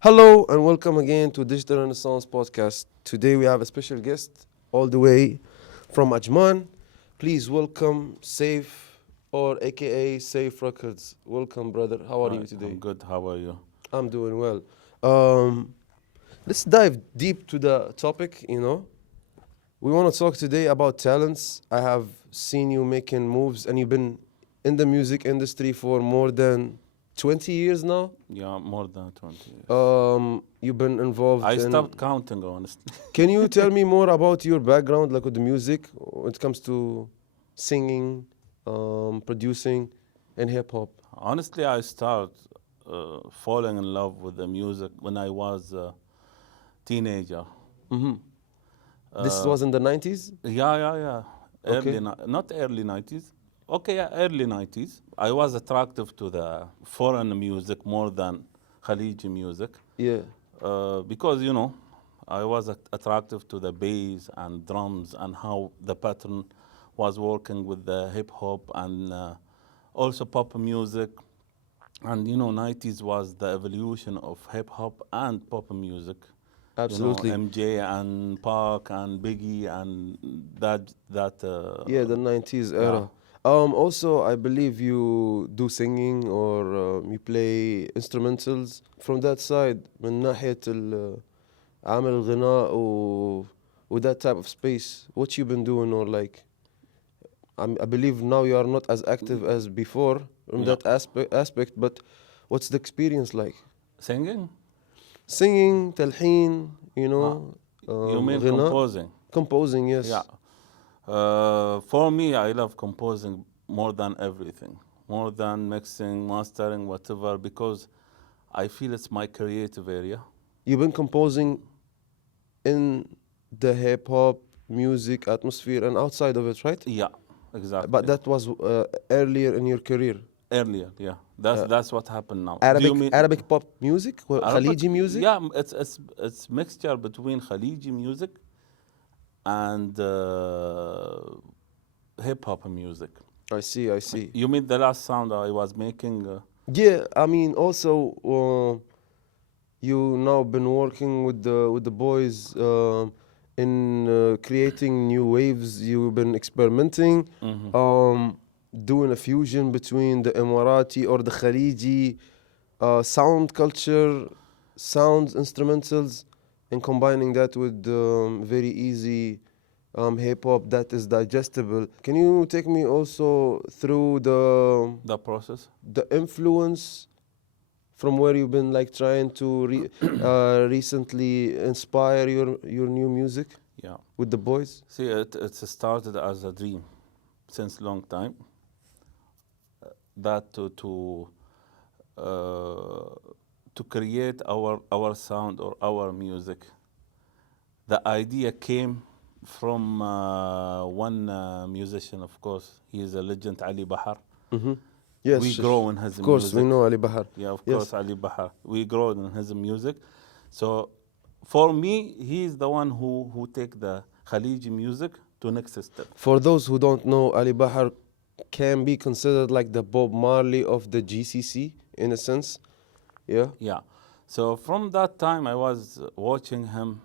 Hello and welcome again to Digital Renaissance Podcast. Today we have a special guest all the way from Ajman. Please welcome Safe or aka Safe Records. Welcome, brother. How are Hi, you today? I'm good. How are you? I'm doing well. Um, let's dive deep to the topic. We want to talk today about talents. I have seen you making moves and you've been in the music industry for more than 20 years now. Yeah, more than 20 years. You've been involved I in. stopped counting, honestly. Can you tell me more about your background, like with the music, when it comes to singing, producing, and hip hop? Honestly, I started falling in love with the music when I was a teenager. Mm-hmm. This Uh, was in the 90s? yeah. Okay. Not early 90s. Okay, yeah, early 90s. I was attractive to the foreign music more than Khaliji music. Yeah. Because I was attractive to the bass and drums and how the pattern was working with the hip hop and also pop music. And 90s was the evolution of hip hop and pop music. Absolutely. MJ and Park and Biggie and that. Yeah, the 90s Yeah. era. Also, I believe you do singing or you play instrumentals from that side من ناحية عامل الغناء و that type of space. What you been doing or like I believe now you are not as active as before in Yeah. that aspect, but what's the experience like? Singing? Singing, تلحين, You mean غناء? composing? Composing, yes. Yeah. For me, I love composing more than everything, more than mixing, mastering, whatever, because I feel it's my creative area. You've been composing in the hip hop music atmosphere and outside of it, right? Yeah, exactly. But that was earlier in your career. Earlier, yeah. That's what happened now. Do Arabic you mean Arabic pop music or Arabic? Khaliji music? Yeah, it's mixture between Khaliji music and hip hop music. I see. You mean the last sound I was making? Yeah, I mean also you now been working with the boys in creating new waves. You've been experimenting, doing a fusion between the Emirati or the Khaliji sound culture, sound instrumentals, and combining that with very easy hip hop that is digestible. Can you take me also through The process? the influence from where you've been like trying to recently inspire your new music Yeah. with the boys? See, it started as a dream since long time. That to create our sound or our music. The idea came from one musician, of course. He is a legend, Ali Bahar. Mm-hmm. Yes, We grow in his of course, music. we know Ali Bahar. Yeah, of Yes. course, Ali Bahar. We grow in his music. So for me, he's the one who take the Khaliji music to next step. For those who don't know, Ali Bahar can be considered like the Bob Marley of the GCC in a sense. Yeah. Yeah. So from that time, I was watching him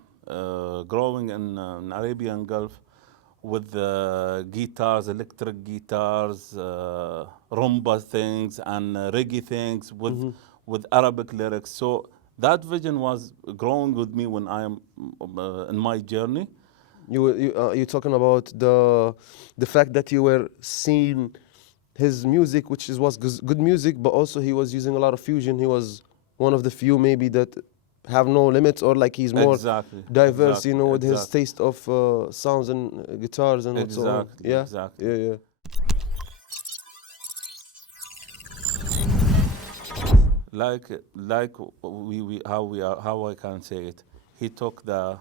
growing in Arabian Gulf with guitars, electric guitars, rumba things, and reggae things with Arabic lyrics. So that vision was growing with me when I am in my journey. You're talking about the fact that you were seeing his music, which was good music, but also he was using a lot of fusion. He was one of the few maybe that have no limits, or like he's more Exactly. diverse, Exactly. with his Exactly. taste of sounds and guitars and so on. Exactly. Yeah, Exactly. yeah. Like how I can say it. He took the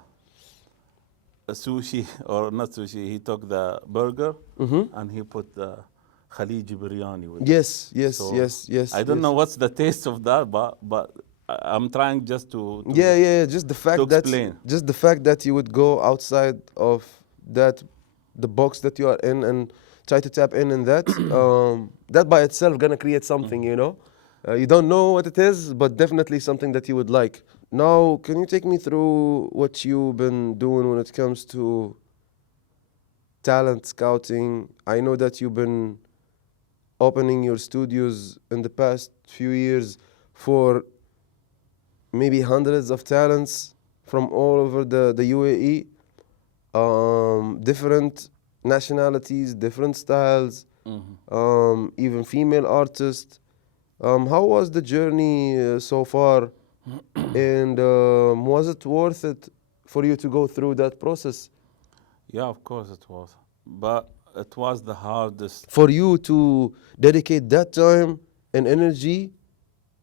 sushi or not sushi. He took the burger and he put the Khaliji biryani with it. Yes, So, yes. I don't know what's the taste of that, but I'm trying just to Yeah. Just the fact to that explain. you would go outside of the box that you are in and try to tap in that that by itself gonna create something, You don't know what it is, but definitely something that you would like. Now, can you take me through what you've been doing when it comes to talent scouting? I know that you've been opening your studios in the past few years for maybe hundreds of talents from all over the UAE, different nationalities, different styles, even female artists. How was the journey so far? And was it worth it for you to go through that process? Yeah, of course it was. But it was the hardest. For you to dedicate that time and energy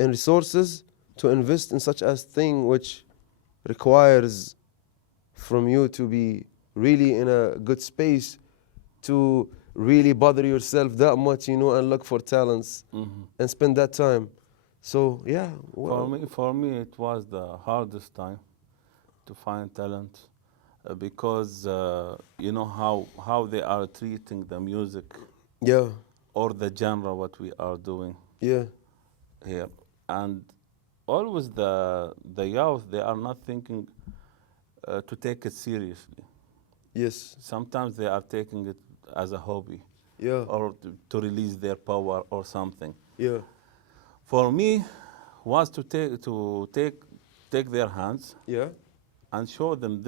and resources to invest in such a thing which requires from you to be really in a good space to really bother yourself that much, you know, and look for talents and spend that time. So yeah, well, For me, it was the hardest time to find talent because you know how they are treating the music yeah, or the genre what we are doing yeah, here, and always the youth they are not thinking to take it seriously. yes, Sometimes they are taking it as a hobby yeah, or to release their power or something. yeah, For me, was to take their hands yeah, and show them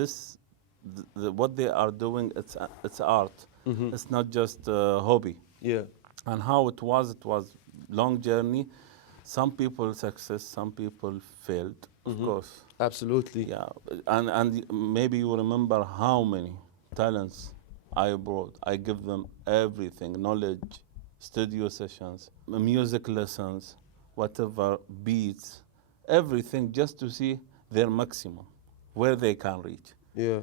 what they are doing. It's art. It's not just a hobby. yeah, And how it was long journey. Some people success, some people failed, of course. absolutely. Yeah, and maybe you remember how many talents I brought. I give them everything, knowledge, studio sessions, music lessons, whatever, beats, everything just to see their maximum, where they can reach. Yeah,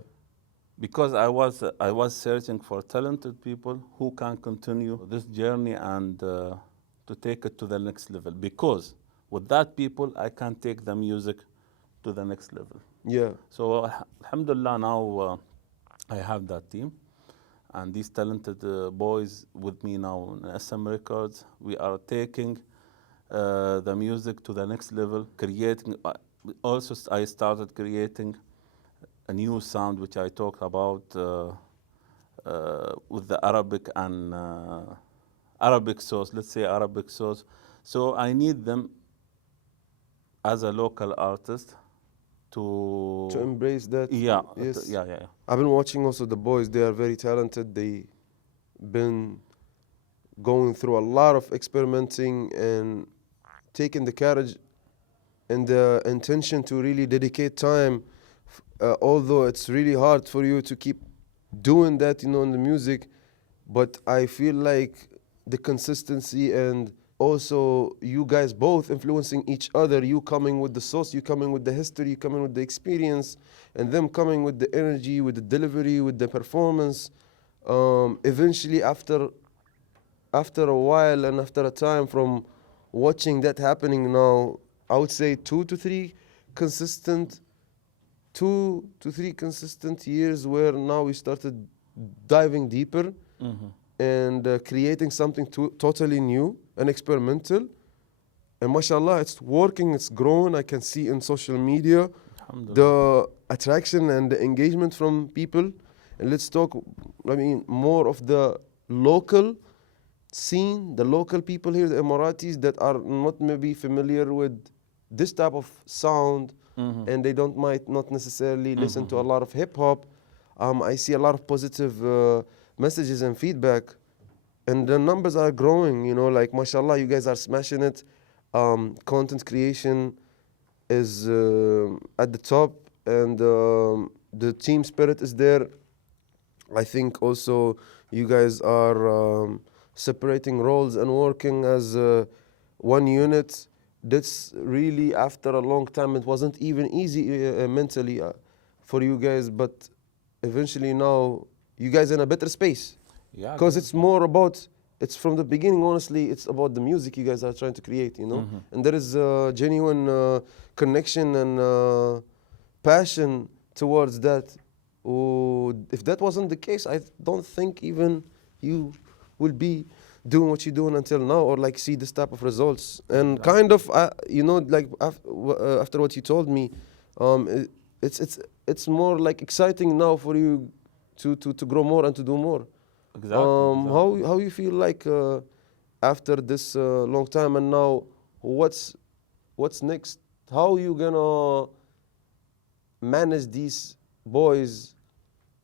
Because I was searching for talented people who can continue this journey and to take it to the next level. Because with that people, I can take the music to the next level. yeah, So alhamdulillah, now I have that team and these talented boys with me now in SM Records. We are taking the music to the next level, creating. Also, I started creating a new sound which I talked about with the Arabic and Arabic sauce. Let's say Arabic sauce. So I need them as a local artist to embrace that. yeah, Yes. yeah. I've been watching also the boys. They are very talented. They been going through a lot of experimenting and taking the courage and the intention to really dedicate time. Although it's really hard for you to keep doing that, you know, in the music, but I feel like the consistency and also you guys both influencing each other, you coming with the sauce, you coming with the history, you coming with the experience, and them coming with the energy, with the delivery, with the performance. Eventually, after a while and after a time from watching that happening now, I would say consistent 2 to 3 consistent years where now we started diving deeper and creating something totally new and experimental. And mashallah, it's working, it's growing. I can see in social media Alhamdulillah. the attraction and the engagement from people. And let's talk, I mean, more of the local scene, the local people here, the Emiratis that are not maybe familiar with this type of sound and they might not necessarily listen to a lot of hip hop. I see a lot of positive messages and feedback, and the numbers are growing. You know, like mashallah, you guys are smashing it. Content creation is at the top, and the team spirit is there. I think also you guys are separating roles and working as one unit. That's really after a long time. It wasn't even easy mentally for you guys, but eventually now you guys in a better space Yeah, because good. it's more about. It's from the beginning, honestly, it's about the music you guys are trying to create, you know? And there is a genuine connection and passion towards that. If that wasn't the case, I don't think even you will be doing what you're doing until now, or like see this type of results. And kind of, you know, like after what you told me, it's more like exciting now for you to grow more and to do more. How you feel like after this long time, and now what's next? How you gonna manage these boys,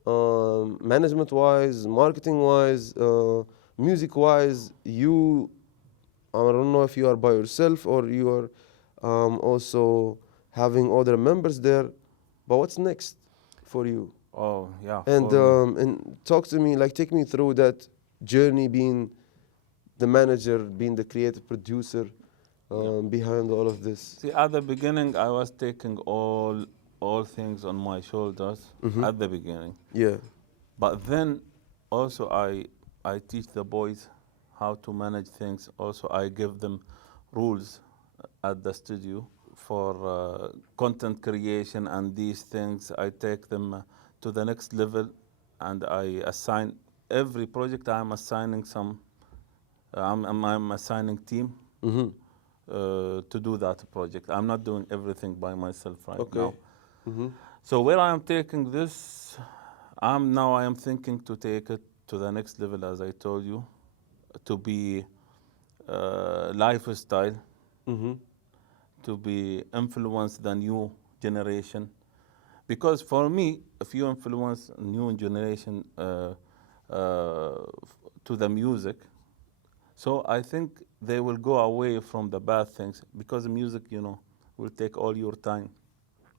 management wise, marketing wise, music wise? I don't know if you are by yourself or you are also having other members there, but what's next for you? Oh, yeah. And talk to me, like take me through that journey, being the manager, being the creative producer behind all of this. See, at the beginning, I was taking all things on my shoulders at the beginning. Yeah. But then also I teach the boys how to manage things. Also, I give them rules at the studio for content creation and these things. I take them to the next level, and I assign every project. I'm assigning some. I'm assigning team to do that project. I'm not doing everything by myself right now. So where I am taking this, I am thinking to take it to the next level, as I told you, to be lifestyle, to be influence the new generation. Because for me, if you influence a new generation to the music, so I think they will go away from the bad things, because the music, you know, will take all your time.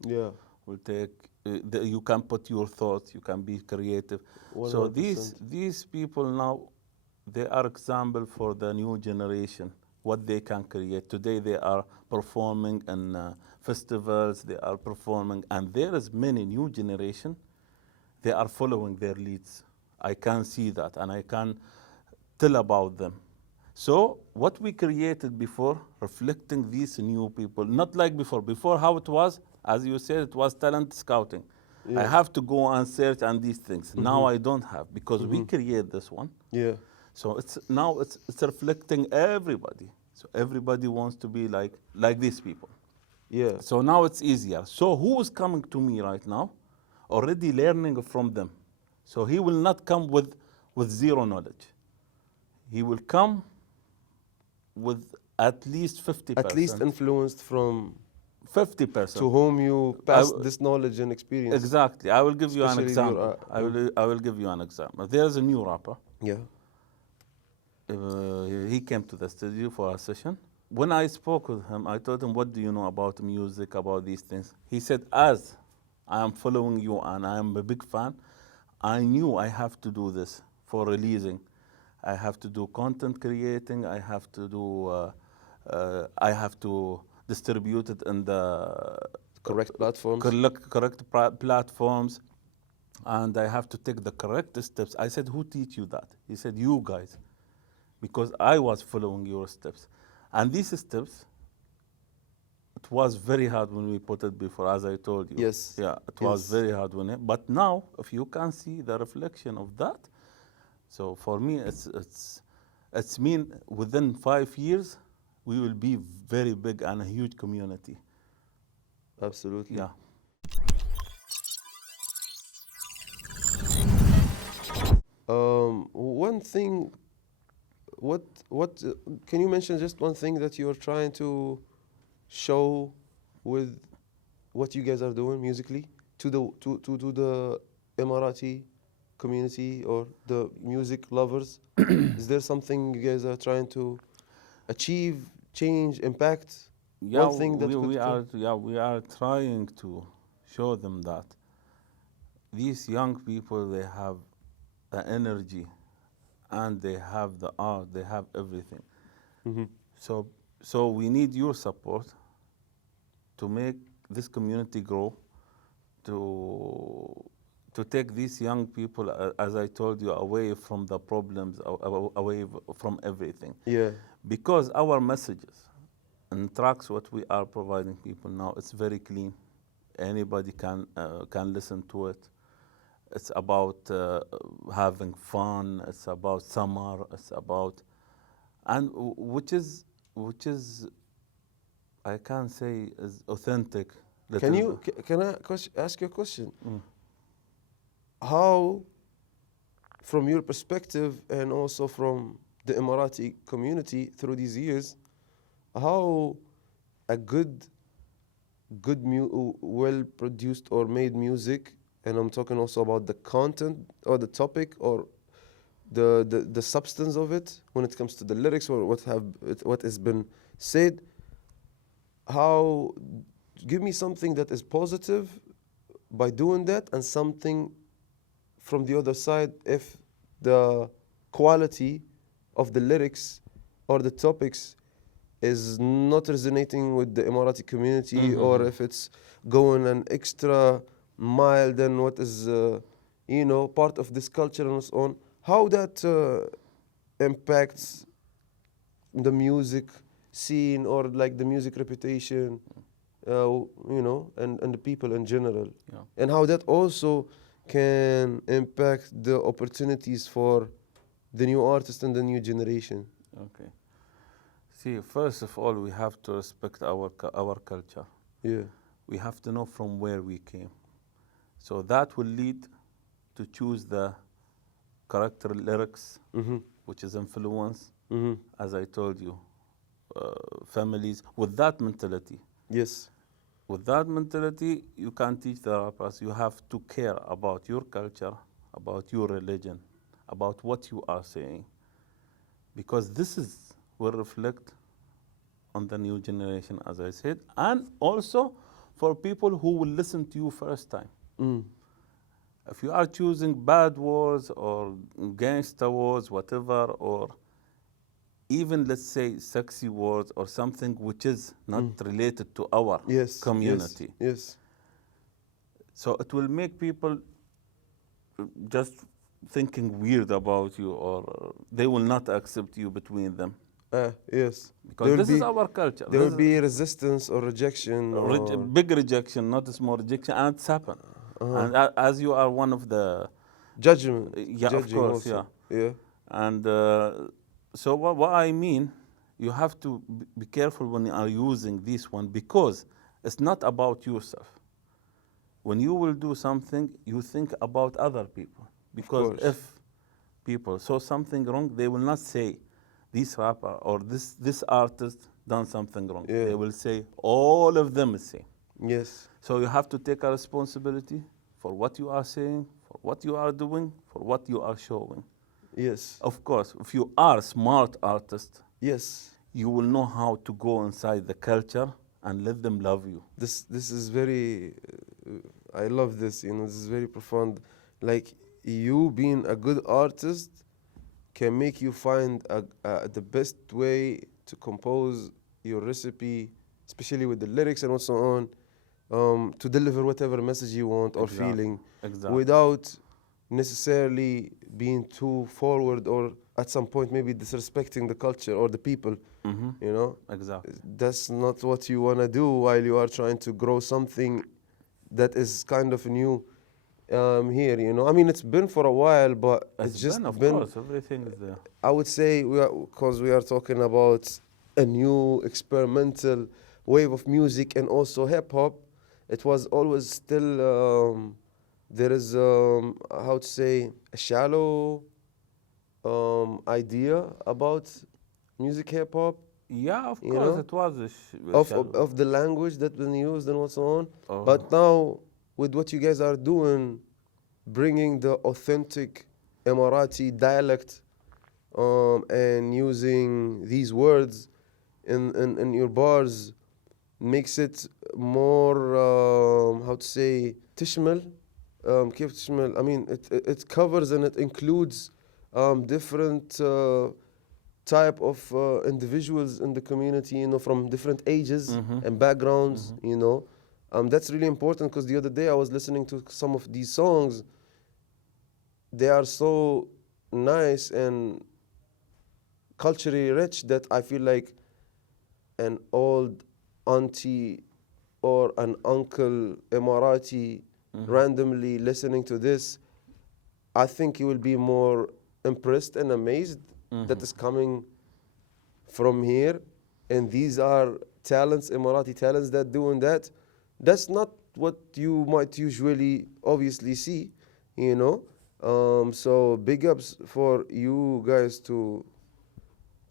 Yeah. Will take you can put your thoughts, you can be creative. So 100%. these people now, they are example for the new generation, what they can create. Today they are performing in festivals, they are performing, and there is many new generation, they are following their leads. I can see that, and I can tell about them. So what we created before, reflecting these new people, not like before. Before, how it was, as you said, it was talent scouting. I have to go and search and these things. Now I don't have, because we create this one. Yeah. So it's reflecting everybody. So everybody wants to be like these people. Yeah. So now it's easier. So who is coming to me right now? Already learning from them. So he will not come with zero knowledge. He will come with at least 50%. At least influenced from 50%. to whom you pass this knowledge and experience. Exactly. I will give you an Especially your, example. I will give you an example. There is a new rapper. Yeah. He came to the studio for a session. When I spoke with him, I told him, what do you know about music, about these things? He said, as I am following you and I am a big fan, I knew I have to do this for releasing. I have to do content creating. I have to distribute it in the Correct platforms. correct platforms, and I have to take the correct steps. I said, who teach you that? He said, you guys, because I was following your steps. And these steps, it was very hard when we put it before, as I told you. Yes. Yeah, it was very hard when it, but now, if you can see the reflection of that, so for me, it's mean within 5 years, we will be very big and a huge community. Absolutely. Yeah. One thing, what can you mention just one thing that you're trying to show with what you guys are doing musically to the Emirati community or the music lovers? Is there something you guys are trying to achieve, change, impact? Yeah, one thing that we are trying to show them that these young people, they have the energy and they have the art, they have everything. So we need your support to make this community grow, to take these young people, as I told you, away from the problems, away from everything. Yeah. Because our messages and tracks, what we are providing people now, it's very clean. Anybody can listen to it. It's about having fun. It's about summer. It's about and which is I can't say is authentic. Can little you can I ask you a question? Mm. How, from your perspective and also from the Emirati community through these years, how a well produced or made music, and I'm talking also about the content or the topic or the substance of it when it comes to the lyrics or what has been said, how, give me something that is positive by doing that and something from the other side if the quality of the lyrics or the topics is not resonating with the Emirati community, or if it's going an extra mile than what is part of this culture and so on, how that impacts the music scene or like the music reputation, and the people in general, Yeah. and how that also can impact the opportunities for the new artist and the new generation. Okay. See, first of all, we have to respect our culture. Yeah. We have to know from where we came. So that will lead to choose the character lyrics, which is influence, as I told you, families with that mentality. Yes. With that mentality, you can't teach the rappers. You have to care about your culture, about your religion, about what you are saying, because will reflect on the new generation, as I said, and also for people who will listen to you first time. Mm. If you are choosing bad words or gangster words, whatever, or even let's say sexy words or something which is not related to our Yes. community, Yes. so it will make people just thinking weird about you, or they will not accept you between them, Yes. because this is our culture. There This will is be resistance or rejection. big rejection, not a small rejection, and it's happened. And as you are one of the Judgment. yeah, of Judging course, also. yeah. Yeah. And so what I mean, you have to be careful when you are using this one, because it's not about yourself. When you will do something, you think about other people. Because course. if people saw something wrong, they will not say this rapper or this artist done something wrong. Yeah. They will say all of them is same. Yes. So you have to take a responsibility for what you are saying, for what you are doing, for what you are showing. Yes. Of course, if you are a smart artist, Yes. you will know how to go inside the culture and let them love you. This is very. I love this. This is very profound. Like, you being a good artist can make you find the best way to compose your recipe, especially with the lyrics and so on, to deliver whatever message you want or Exactly. feeling, Exactly. without necessarily being too forward or at some point maybe disrespecting the culture or the people. Exactly. That's not what you want to do while you are trying to grow something that is kind of new here. I mean, it's been for a while, but it's just of been, course, everything is there. I would say, because we are talking about a new experimental wave of music and also hip hop, it was always still, there is, how to say, a shallow idea about music hip hop, Yeah, of you course, know, it was of the language that been used and so on. Oh. But now, with what you guys are doing, bringing the authentic Emirati dialect and using these words in your bars makes it more, how to say, تشمل, كيف تشمل, I mean, it covers and it includes different type of individuals in the community, from different ages and backgrounds, that's really important, because the other day I was listening to some of these songs. They are so nice and culturally rich that I feel like an old auntie or an uncle Emirati randomly listening to this, I think he will be more impressed and amazed that is coming from here, and these are talents, Emirati talents that doing that. That's not what you might usually obviously see, you know. So big ups for you guys to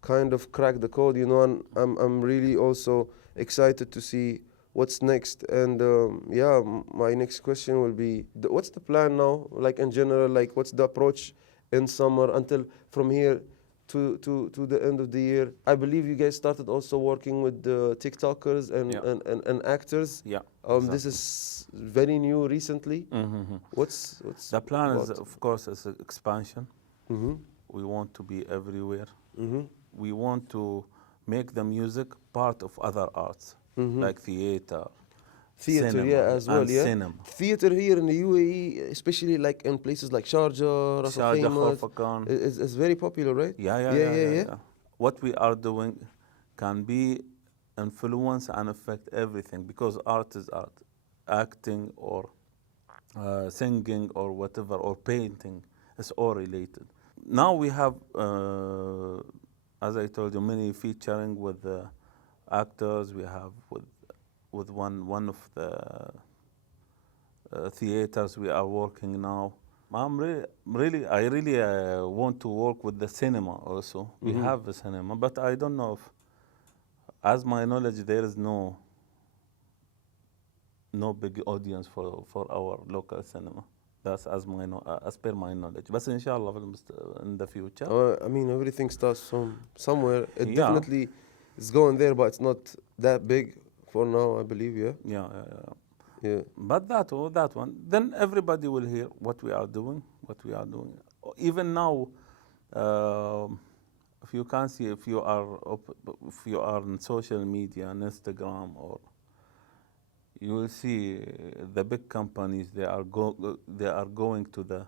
kind of crack the code, you know, and I'm really also excited to see what's next. And yeah, my next question will be, what's the plan now? Like in general, like what's the approach in summer until from here to the end of the year? I believe you guys started also working with the TikTokers and, Yeah. and actors. Yeah. This is very new recently. Mm-hmm. What's The plan is, about? of course, is expansion. Mm-hmm. We want to be everywhere. Mm-hmm. We want to make the music part of other arts, Mm-hmm. like theater, Theater, cinema, yeah, as well, and yeah. cinema. Theater here in the UAE, especially like in places like Sharjah, Ras Al Sharjah, Khaimah, Khorfakkan. is very popular, right? Yeah. What we are doing can be influence and affect everything, because art is art. Acting or singing or whatever, or painting, it's all related. Now we have, as I told you, many featuring with actors. We have with one of the theaters we are working now. I really want to work with the cinema also. We have the cinema, but I don't know if, as my knowledge, there is no big audience for our local cinema. That's as per my knowledge. But inshallah, in the future. I mean, everything starts from somewhere. It Yeah. definitely is going there, but it's not that big for now, I believe, yeah? Yeah. Yeah. But that one, then everybody will hear what we are doing. Even now, if you can see, if you are on social media, on Instagram, or you will see the big companies. They are going to the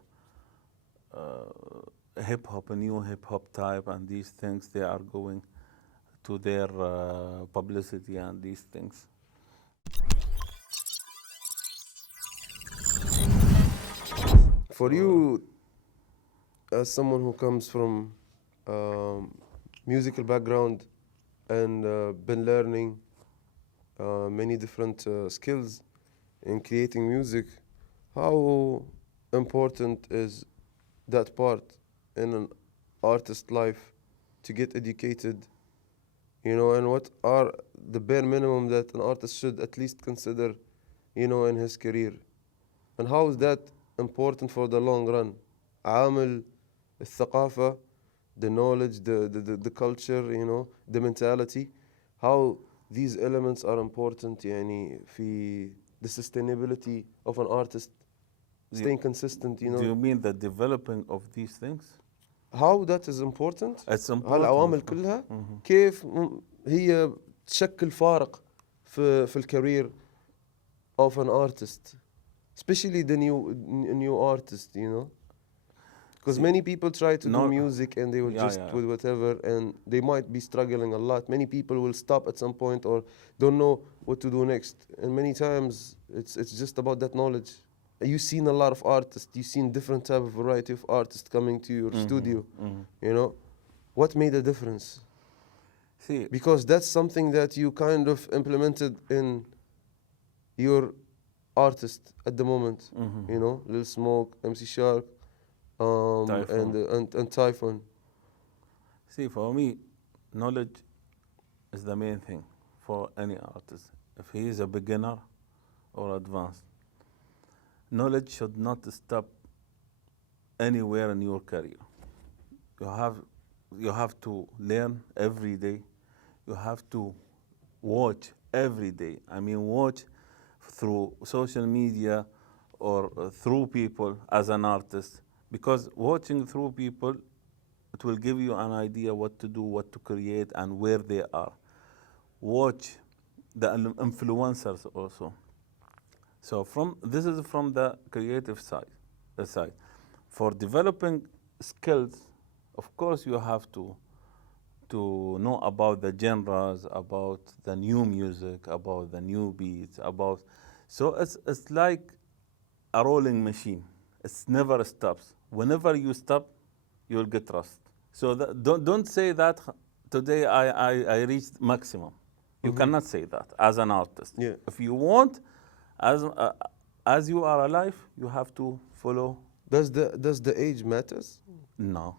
hip hop, a new hip hop type, and these things. They are going to their publicity and these things. For you, as someone who comes from musical background and been learning many different skills in creating music, how important is that part in an artist's life to get educated, you know, and what are the bare minimum that an artist should at least consider, you know, in his career? And how is that important for the long run? عامل الثقافة, the knowledge, the culture, you know, the mentality, how these elements are important يعني في the sustainability of an artist, staying consistent, you Do know. you mean the developing of these things? How that is important. It's important. هالعوامل كلها كيف هي تشكل فارق في الكارير of an artist, especially the new artist, you know, because many people try to do music and they will with whatever, and they might be struggling a lot. Many people will stop at some point or don't know what to do next, and many times it's just about that knowledge. You've seen a lot of artists, you've seen different type of variety of artists coming to your studio, you know. What made a difference? See, Because that's something that you kind of implemented in your artist at the moment, you know, Lil Smoke, MC Shark, Typhoon. and Typhoon. See, for me, knowledge is the main thing for any artist. If he is a beginner or advanced, knowledge should not stop anywhere in your career. You have to learn every day. You have to watch every day. I mean, watch through social media or through people as an artist, because watching through people, it will give you an idea what to do, what to create, and where they are. Watch the influencers also. So this is from the creative side. For developing skills, of course, you have to know about the genres, about the new music, about the new beats, so it's like a rolling machine. It never stops. Whenever you stop, you'll get rust. So don't say that today I reached maximum. You cannot say that as an artist. Yeah. If you want, as you are alive, you have to follow. Does the age matters? No,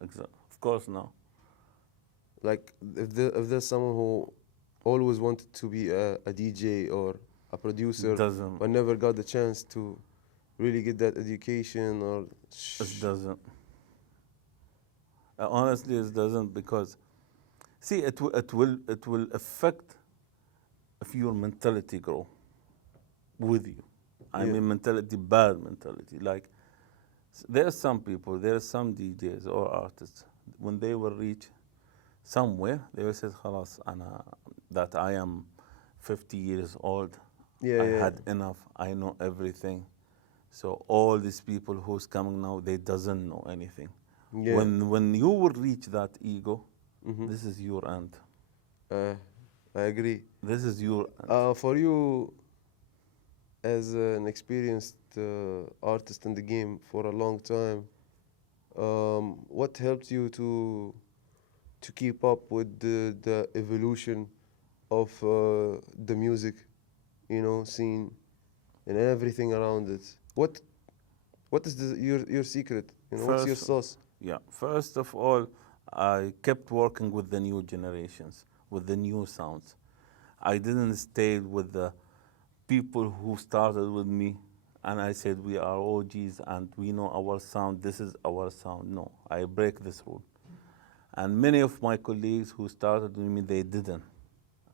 of course no. Like if there's someone who always wanted to be a DJ or a producer, Doesn't. but never got the chance to really get that education or It doesn't. Honestly, it doesn't, because see, it will affect if your mentality grow with you. I Yeah. mean mentality, bad mentality. Like there are some people, there are some DJs or artists, when they will reach somewhere, they will say, "Khalas, that I am 50 years old. Yeah, I yeah. had enough. I know everything." So all these people who's coming now, they doesn't know anything. Yeah. When you will reach that ego, Mhm. this is your end. I agree. This is your end. For you, as an experienced artist in the game for a long time, what helped you to keep up with the evolution of the music, scene and everything around it? What is your secret? What's your First, sauce? yeah. First of all, I kept working with the new generations, with the new sounds. I didn't stay with the people who started with me and I said we are OGs and we know our sound, this is our sound. No, I break this rule. And many of my colleagues who started with me, they didn't.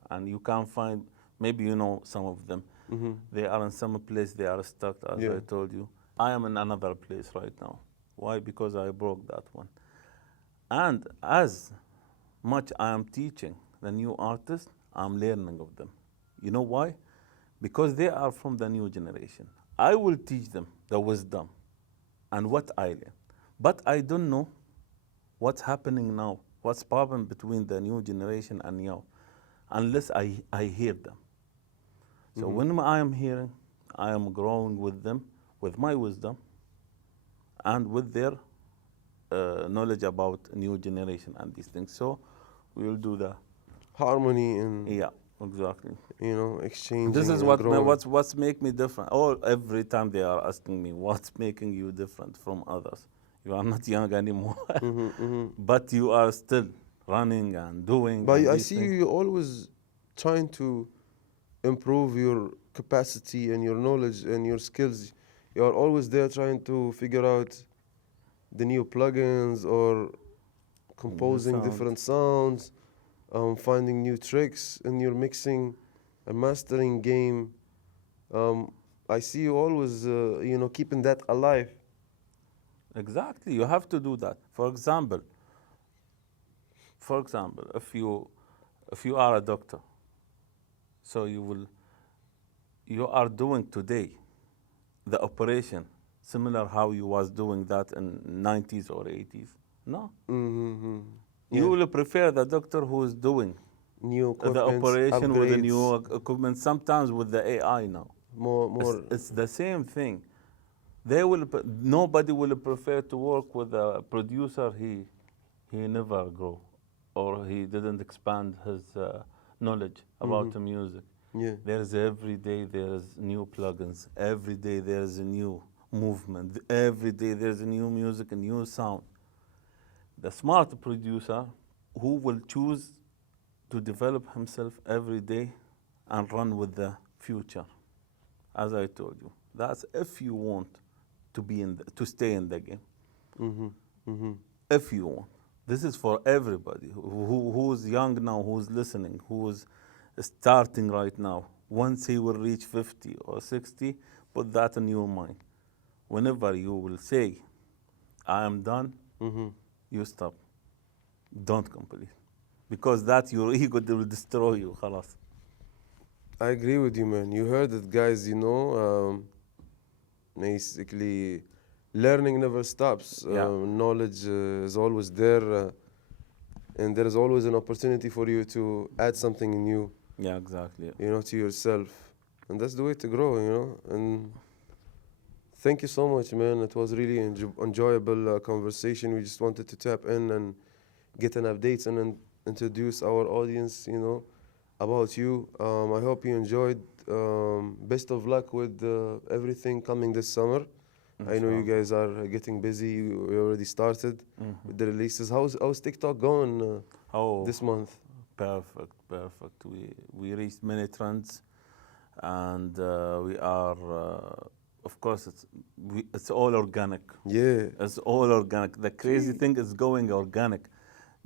And you can find, maybe you know some of them. Mm-hmm. They are in some place, they are stuck, as Yeah. I told you. I am in another place right now. Why? Because I broke that one. And as much I am teaching the new artists, I'm learning of them. You know why? Because they are from the new generation. I will teach them the wisdom and what I learn. But I don't know what's happening now, what's popping between the new generation and now, unless I hear them. So when I am hearing, I am growing with them, with my wisdom, and with their knowledge about new generation and these things. So we will do the, Harmony and yeah, exactly. exchanging. This is and what growing. what's make me different. Or every time they are asking me, what's making you different from others? You are not young anymore, but you are still running and doing. But and I these see things. you always trying to improve your capacity and your knowledge and your skills. You are always there trying to figure out the new plugins or composing sound. different sounds, finding new tricks in your mixing and mastering game. I see you always, keeping that alive. Exactly, you have to do that. For example, if you are a doctor, so you are doing today the operation similar how you was doing that in 90s or 80s. No, Mm-hmm. you will prefer the doctor who is doing New the equipment, operation with the upgrades, new equipment, sometimes with the AI now. more. It's the same thing. Nobody will prefer to work with a producer he never grew, or he didn't expand his knowledge about the music. Yeah. There's every day there's new plugins. Every day there's a new movement. Every day there's a new music, a new sound. The smart producer who will choose to develop himself every day and run with the future. As I told you, that's if you want to be to stay in the game. If you want, this is for everybody who's young now, who's listening, who's starting right now. Once he will reach 50 or 60, put that in your mind. Whenever you will say, "I am done," you stop. Don't complete, because that your ego will destroy you. خلاص. I agree with you, man. You heard it, guys. Basically, learning never stops. Yeah. Knowledge is always there, and there is always an opportunity for you to add something new, Yeah, exactly. to yourself, and that's the way to grow. And thank you so much, man. It was really enjoyable conversation. We just wanted to tap in and get an update and introduce our audience, about you. I hope you enjoyed. Best of luck with everything coming this summer. I know you Inshallah. guys are getting busy. We already started with the releases. How's TikTok going Oh, this month? perfect, perfect. We reached many trends, and we are, of course, it's all organic. Yeah, It's all organic. The crazy thing is going organic.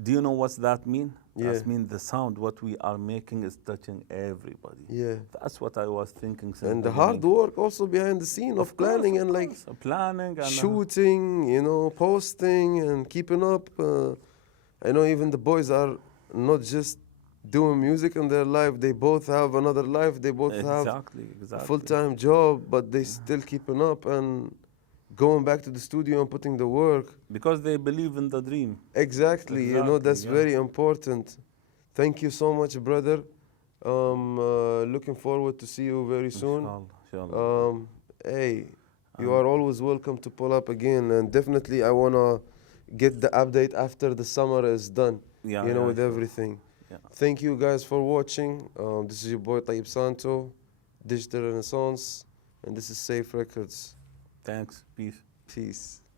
Do you know what's that mean? Yeah. That means the sound what we are making is touching everybody. yeah. That's what I was thinking since And the beginning. hard work also behind the scene of planning and like planning and shooting, posting and keeping up. I know even the boys are not just doing music in their life. They both have another life. They both have exactly, a exactly. full-time job, but they still keeping up and going back to the studio and putting the work. Because they believe in the dream. Exactly, that's Exactly, yeah. very important. Thank you so much, brother. Looking forward to see you very soon. Inshallah, inshallah. Hey, you are always welcome to pull up again, and definitely I wanna get the update after the summer is done. Yeah, With sure. everything. Yeah. Thank you guys for watching. This is your boy Taib Santo, Digital Renaissance, and this is Safe Records. Thanks. Peace. Peace.